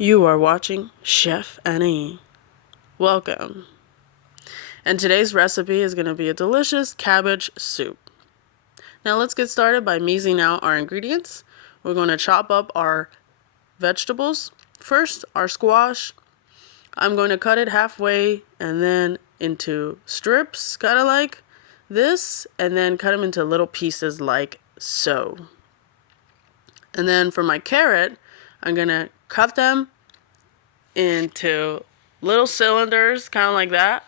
You are watching Chef Annie. Welcome. And today's recipe is going to be a delicious cabbage soup. Now let's get started by measing out our ingredients. We're going to chop up our vegetables. First, our squash. I'm going to cut it halfway and then into strips, kind of like this, and then cut them into little pieces like so. And then for my carrot, I'm going to cut them into little cylinders, kind of like that,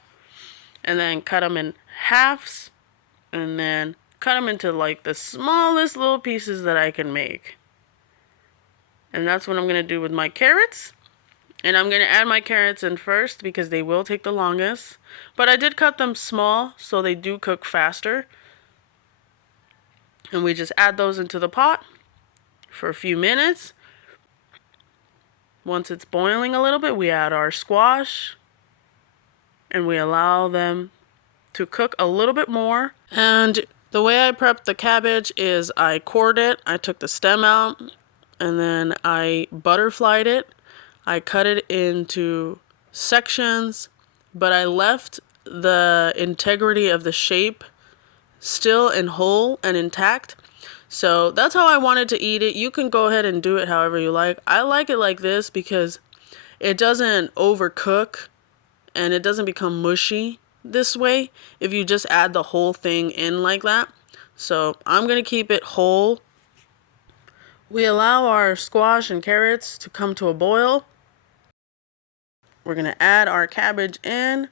and then cut them in halves, and then cut them into like the smallest little pieces that I can make. And that's what I'm going to do with my carrots. And I'm going to add my carrots in first because they will take the longest. But I did cut them small so they do cook faster. And we just add those into the pot for a few minutes. Once it's boiling a little bit, we add our squash. And we allow them to cook a little bit more. And the way I prepped the cabbage is I cored it. I took the stem out. And then I butterflied it. I cut it into sections, but I left the integrity of the shape still and whole and intact. So that's how I wanted to eat it. You can go ahead and do it however you like. I like it like this because it doesn't overcook and it doesn't become mushy this way if you just add the whole thing in like that. So I'm going to keep it whole. We allow our squash and carrots to come to a boil. We're going to add our cabbage in.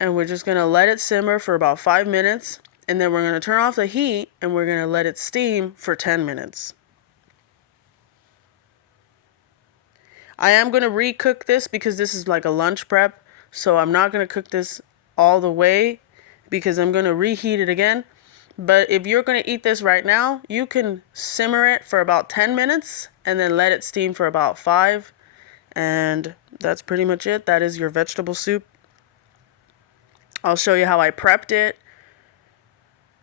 And we're just going to let it simmer for about 5 minutes. And then we're going to turn off the heat and we're going to let it steam for 10 minutes. I am going to re-cook this because this is like a lunch prep. So I'm not going to cook this all the way because I'm going to reheat it again. But if you're going to eat this right now, you can simmer it for about 10 minutes and then let it steam for about 5. And that's pretty much it. That is your vegetable soup. I'll show you how I prepped it.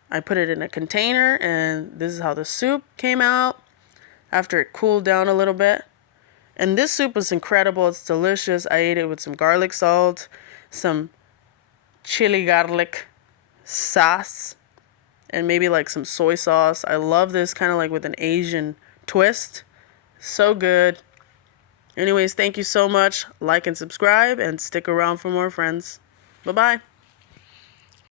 I put it in a container and this is how the soup came out after it cooled down a little bit. And this soup was incredible. It's delicious. I ate it with some garlic salt, some chili garlic sauce, and maybe like some soy sauce. I love this kind of like with an Asian twist. So good. Anyways, thank you so much. Like and subscribe and stick around for more, friends. Bye-bye.